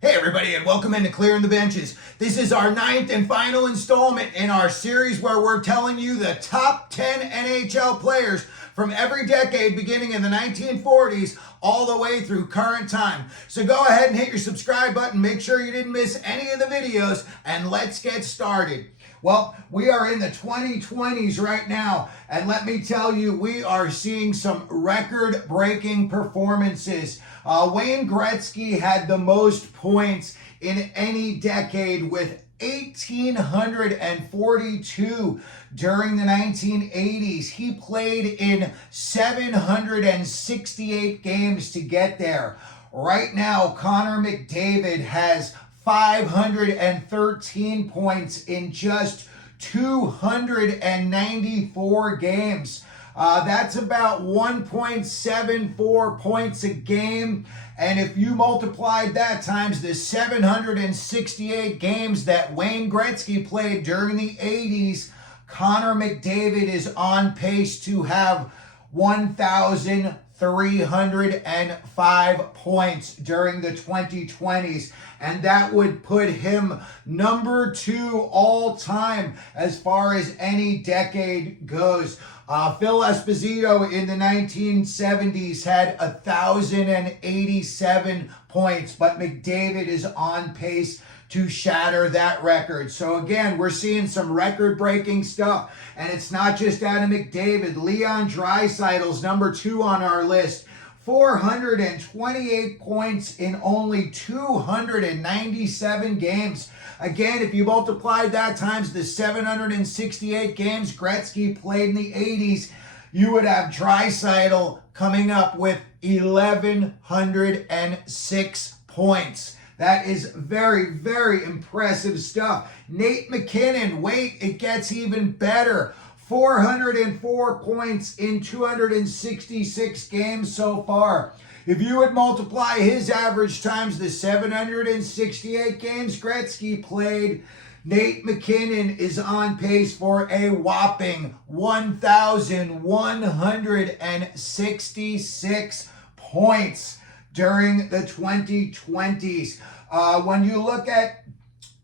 Hey everybody, and welcome into Clearing the Benches. This is our 9th and final installment in our series where we're telling you the top 10 NHL players from every decade beginning in the 1940s all the way through current time. So go ahead and hit your subscribe button, make sure you didn't miss any of the videos, and let's get started. Well, we are in the 2020s right now, and let me tell you, we are seeing some record-breaking performances. Wayne Gretzky had the most points in any decade with 1,842 during the 1980s. He played in 768 games to get there. Right now, Connor McDavid has 513 points in just 294 games. That's about 1.74 points a game. And if you multiplied that times the 768 games that Wayne Gretzky played during the 80s, Connor McDavid is on pace to have 1,305 points during the 2020s, and that would put him number 2 all time as far as any decade goes. Phil Esposito in the 1970s had 1,087 points, but McDavid is on pace to shatter that record. So again, we're seeing some record-breaking stuff, and it's not just out of McDavid. Leon Draisaitl's number 2 on our list. 428 points in only 297 games. Again, if you multiplied that times the 768 games Gretzky played in the 80s, you would have Draisaitl coming up with 1,106 points. That is very, very impressive stuff. Nate Mackinnon, wait, it gets even better. 404 points in 266 games so far. If you would multiply his average times the 768 games Gretzky played, Nate Mackinnon is on pace for a whopping 1,166 points during the 2020s. When you look at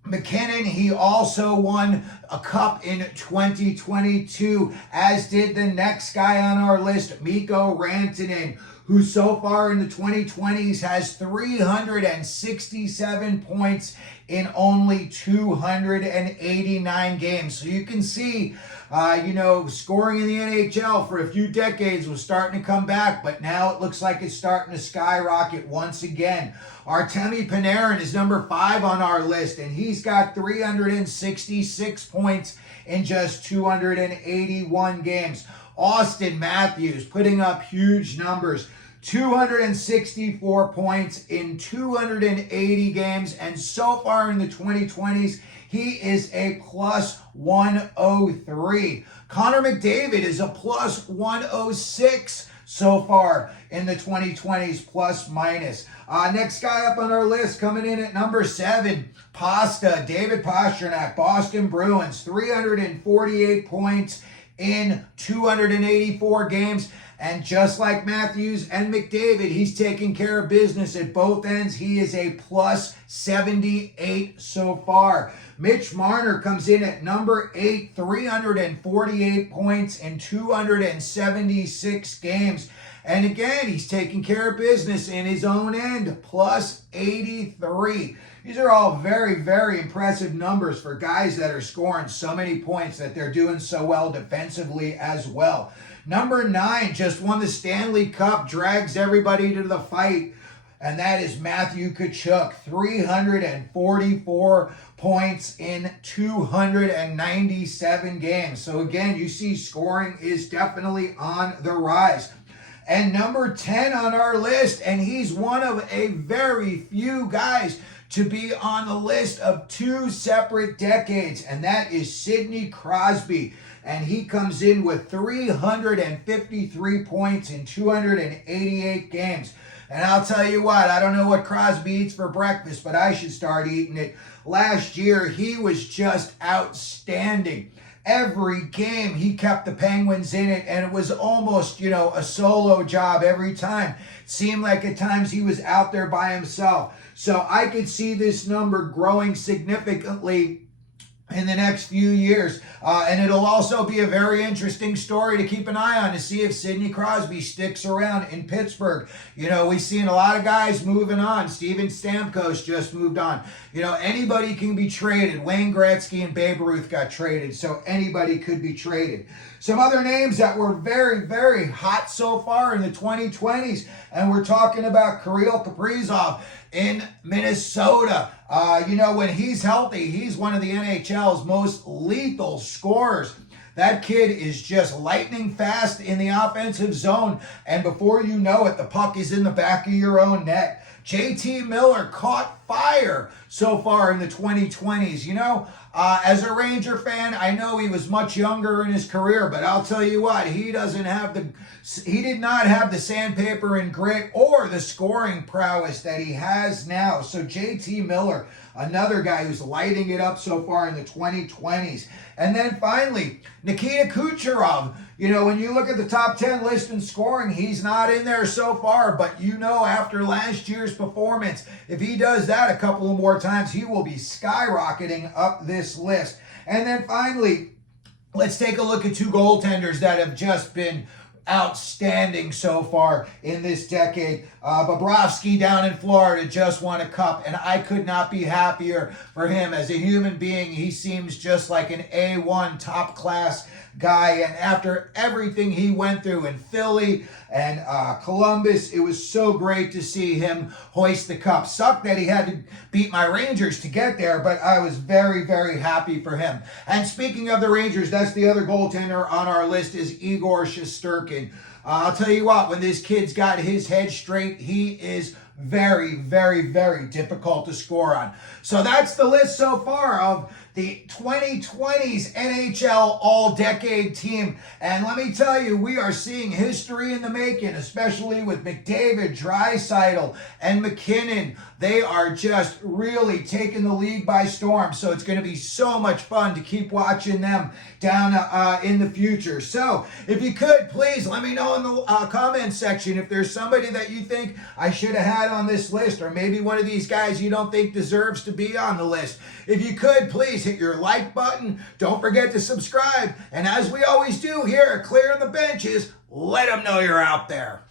Mackinnon, he also won a cup in 2022, as did the next guy on our list, Mikko Rantanen, who so far in the 2020s has 367 points in only 289 games. So you can see, scoring in the NHL for a few decades was starting to come back, but now it looks like it's starting to skyrocket once again. Artemi Panarin is number 5 on our list, and he's got 366 points in just 281 games. Austin Matthews putting up huge numbers. 264 points in 280 games, and so far in the 2020s, he is a plus 103. Connor McDavid is a plus 106 so far in the 2020s, plus minus. Next guy up on our list, coming in at number 7, David Pastrnak, Boston Bruins, 348 points in 284 games. And just like Matthews and McDavid, he's taking care of business at both ends. He is a plus 78 so far. Mitch Marner comes in at number 8, 348 points in 276 games. And again, he's taking care of business in his own end, plus 83. These are all very, very impressive numbers for guys that are scoring so many points, that they're doing so well defensively as well. Number 9 just won the Stanley Cup, drags everybody to the fight, and that is Matthew Tkachuk. 344 points in 297 games. So again, you see scoring is definitely on the rise. And number 10 on our list, and he's one of a very few guys to be on the list of 2 separate decades, and that is Sidney Crosby. And he comes in with 353 points in 288 games. And I'll tell you what, I don't know what Crosby eats for breakfast, but I should start eating it. Last year, he was just outstanding. every game he kept the Penguins in it, and it was almost, a solo job every time. It seemed like at times he was out there by himself. So I could see this number growing significantly in the next few years. And it'll also be a very interesting story to keep an eye on to see if Sidney Crosby sticks around in Pittsburgh. We've seen a lot of guys moving on. Steven Stamkos just moved on. Anybody can be traded. Wayne Gretzky and Babe Ruth got traded, so anybody could be traded. Some other names that were very, very hot so far in the 2020s, and we're talking about Kirill Kaprizov in Minnesota. When he's healthy, he's one of the NHL's most lethal scorers. That kid is just lightning fast in the offensive zone, and before you know it, the puck is in the back of your own net. JT Miller caught fire so far in the 2020s. As a Ranger fan, I know he was much younger in his career, but I'll tell you what, he did not have the sandpaper and grit or the scoring prowess that he has now. So JT Miller, another guy who's lighting it up so far in the 2020s. And then finally, Nikita Kucherov. When you look at the top 10 list in scoring, he's not in there so far. But after last year's performance, if he does that a couple of more times, he will be skyrocketing up this list. And then finally, let's take a look at two goaltenders that have just been outstanding so far in this decade. Bobrovsky down in Florida just won a cup, and I could not be happier for him. As a human being, he seems just like an A1 top class guy, and after everything he went through in Philly and Columbus, it was so great to see him hoist the cup. Sucked that he had to beat my Rangers to get there, but I was very, very happy for him. And speaking of the Rangers, that's the other goaltender on our list is Igor Shesterkin. I'll tell you what, when this kid's got his head straight, he is very, very, very difficult to score on. So that's the list so far of the 2020s NHL All Decade Team. And let me tell you, we are seeing history in the making, especially with McDavid, Draisaitl, and Mackinnon. They are just really taking the league by storm. So it's going to be so much fun to keep watching them down in the future. So if you could, please let me know in the comment section if there's somebody that you think I should have had on this list, or maybe one of these guys you don't think deserves to be on the list. If you could, please hit your like button. Don't forget to subscribe. And as we always do here at Clearing the Benches, let them know you're out there.